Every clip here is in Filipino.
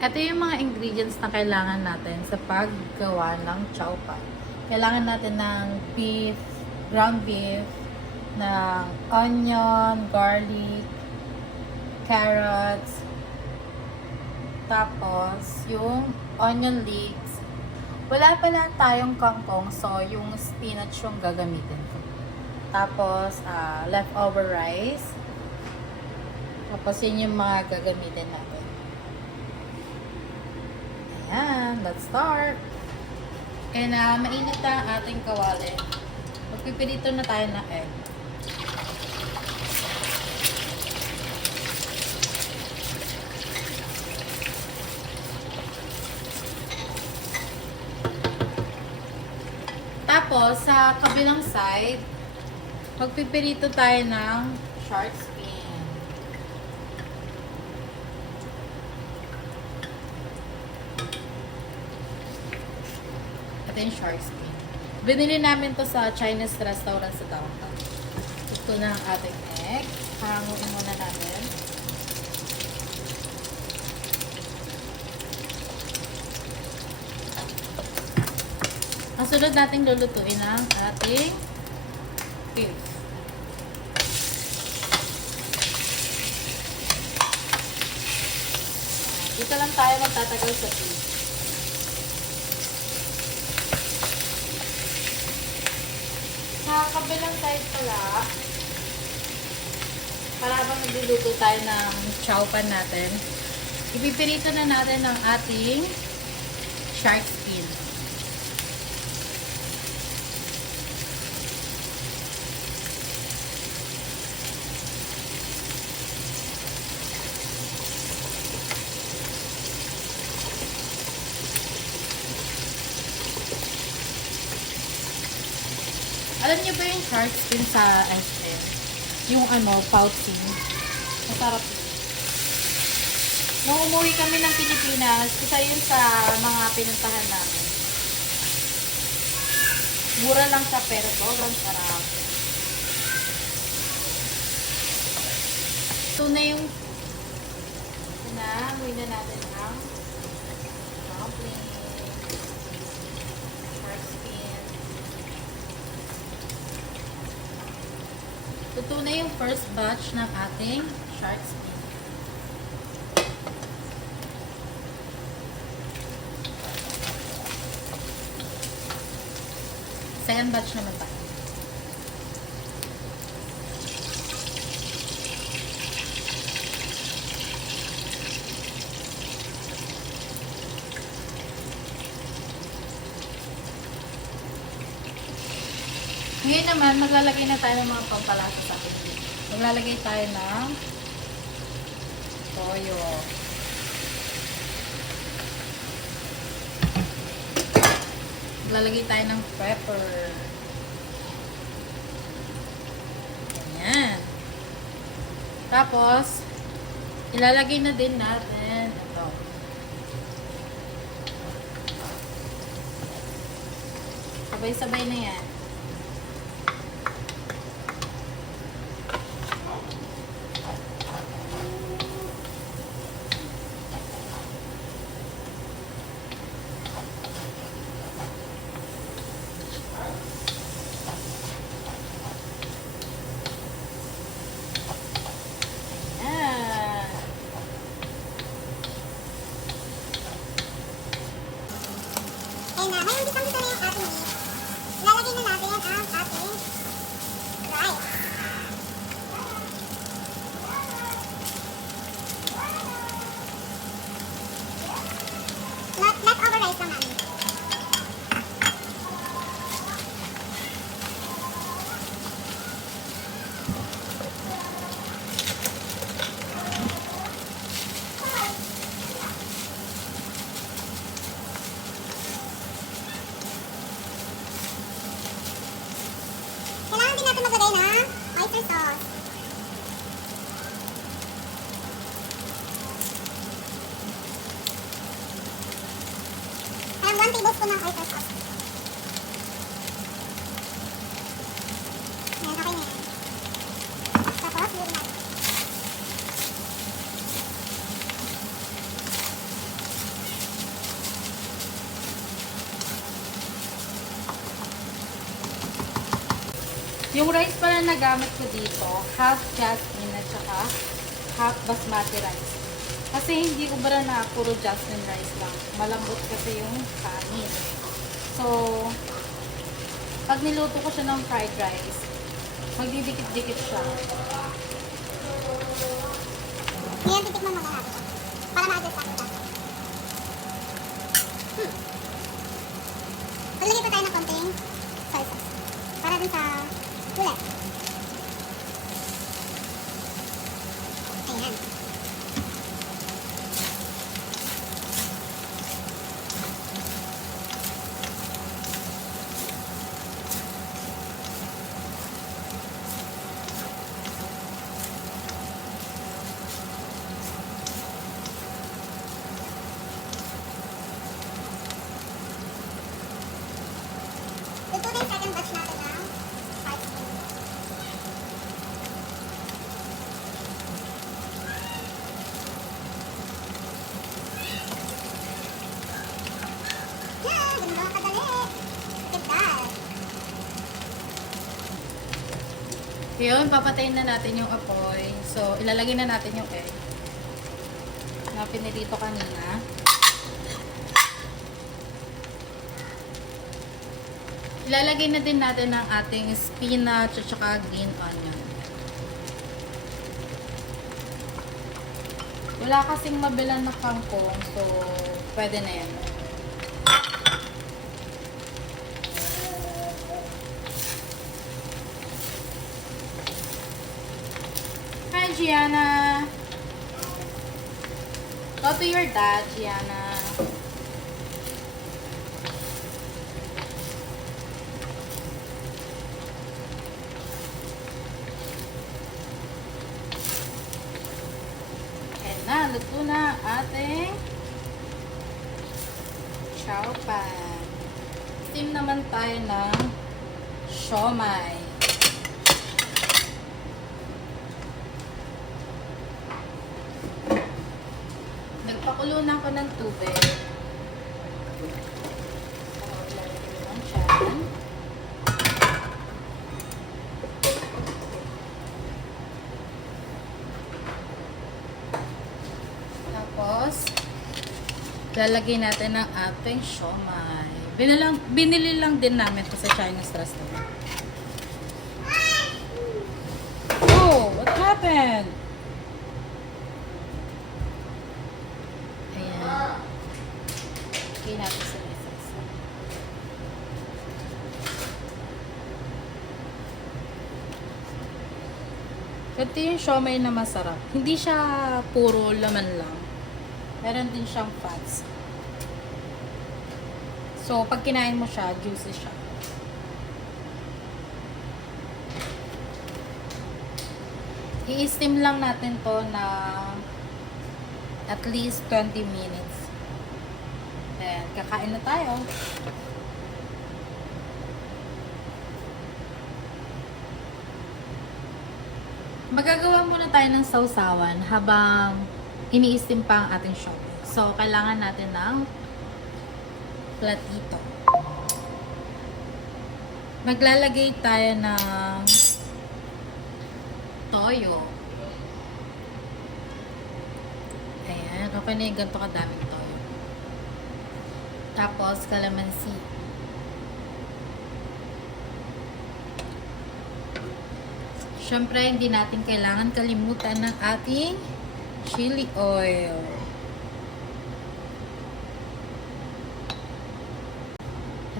Ito yung mga ingredients na kailangan natin sa paggawa ng chow pan. Kailangan natin ng beef, ground beef, ng onion, garlic, carrots, tapos yung onion leeks. Wala pala tayong kangkong, so yung spinach yung gagamitin ko. Tapos, leftover rice. Tapos, yun yung mga gagamitin natin. Ayan, let's start. And, mainit na ang ating kawali. Magpipilito na tayo ng egg. Tapos, sa kabilang side, magpipirito tayo ng shark fin. Ito yung shark fin. Binili namin to sa Chinese restaurant sa downtown. Ito na ang ating egg. Hanguin muna natin. Ang sunod nating lulutuin ang ating beef. Dito lang tayo magtatagal sa beef. Sa kabilang side pala, para bang nagluluto tayo ng chow pan natin, ipipirito na natin ang ating shark fin. Alam niyo ba yung shark fin sa ice cream? Yung pouching. Masarap yun. Nung umuwi kami ng Pilipinas, isa yun sa mga pinuntahan namin. Mura lang siya pero sobrang sarap. Ito na yung amoy na natin ang dumpling. Shark fin. Ito na yung first batch ng ating shark fin. Second batch naman tayo. Ngayon naman, maglalagay na tayo ng mga pampalasa sa akin. Maglalagay tayo ng toyo. Maglalagay tayo ng pepper. Ayan. Tapos, ilalagay na din natin ito. Sabay-sabay na yan. Ngayon, isang dito na yung ating meat. Ilalagay na natin ang ating rice. Leftover rice lang namin. Kailangan din natin maglagay ng oyster sauce. Parang 1 tablespoon ng oyster sauce. Ayan, okay na yan. Tapos, luto natin. Yung rice pala na gamit ko dito, half jasmine at saka half basmati rice. Kasi hindi ko bara na puro jasmine rice lang. Malambot kasi yung kanin. So, pag niluto ko siya ng fried rice, magdidikit-dikit siya. Ngayon, titikman muna natin siya. Para ma-adjust natin siya. Paglagay pa tayo ng konting soy sauce. Para dun sa ulat. Ayan. Ito na yung second batch natin ng spice cream. Yeah! Ganda kadali! Look at that! Yun, papatayin na natin yung apoy. So, ilalagay na natin yung egg na pinilito kanina. Ilalagay na din natin ang ating spinach at saka green onion. Wala kasing mabilan na kangkong, so pwede na yan. Hi, Gianna! Go to your dad, Gianna. Luto na ating chow pan. Steam naman tayo ng siomai. Nagpakulo na ako ng tubig. Ang siyan. Tapos, lalagay natin ang ating siomai. Binili lang din namin ito sa Chinese restaurant. Oh, what happened? Ayan. Okay natin sa mesas. Ito yung siomai na masarap. Hindi siya puro laman lang. Meron din siyang fats. So, pag kinain mo siya, juicy siya. I-steam lang natin to na at least 20 minutes. Then, kakain na tayo. Magagawa muna tayo ng sausawan habang ini-steam pa ang ating shopping. So, kailangan natin ng platito. Maglalagay tayo ng toyo. Ayan. Okay na yung ganito kadaming toyo. Tapos, calamansi. Siyempre, hindi natin kailangan kalimutan ng ating chili oil.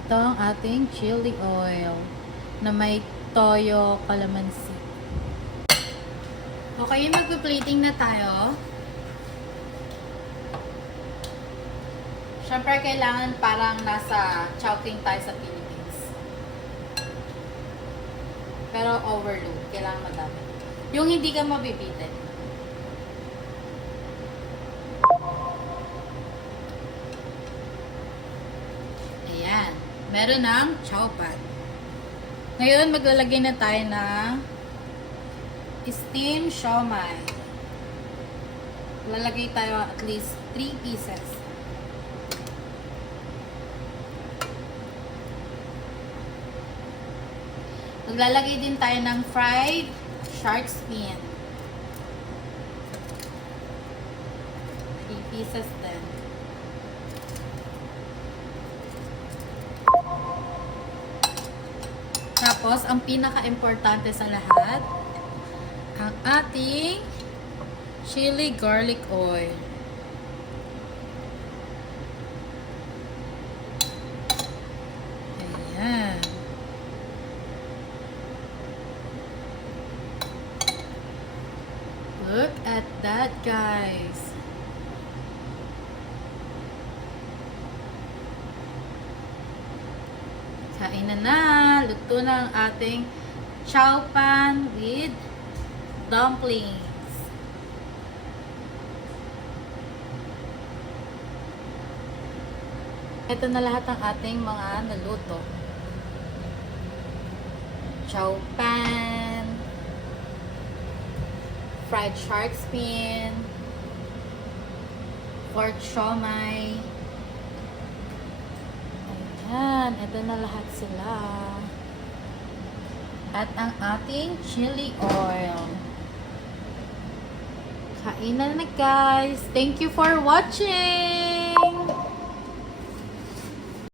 Ito ang ating chili oil na may toyo, calamansi. Okay, magpa-plating na tayo. Siyempre, kailangan parang nasa chowking tayo sa Philippines. Pero overload. Kailangan madami. Yung hindi ka mabibitin. Ayan. Meron ng chow pan. Ngayon, maglalagay na tayo ng steamed siomai. Lalagay tayo at least 3 pieces. Maglalagay din tayo ng fried shark fin. 3 pieces din. Tapos, ang pinaka-importante sa lahat, ang ating chili garlic oil. Ayan. Look at that, guys. Kain na. Luto na ang ating chow pan with dumplings. Ito na lahat ng ating mga naluto. Chow pan, fried shark fin, pork siomai. Ayan, ito na lahat sila. At ang ating chili oil. Kain na guys. Thank you for watching!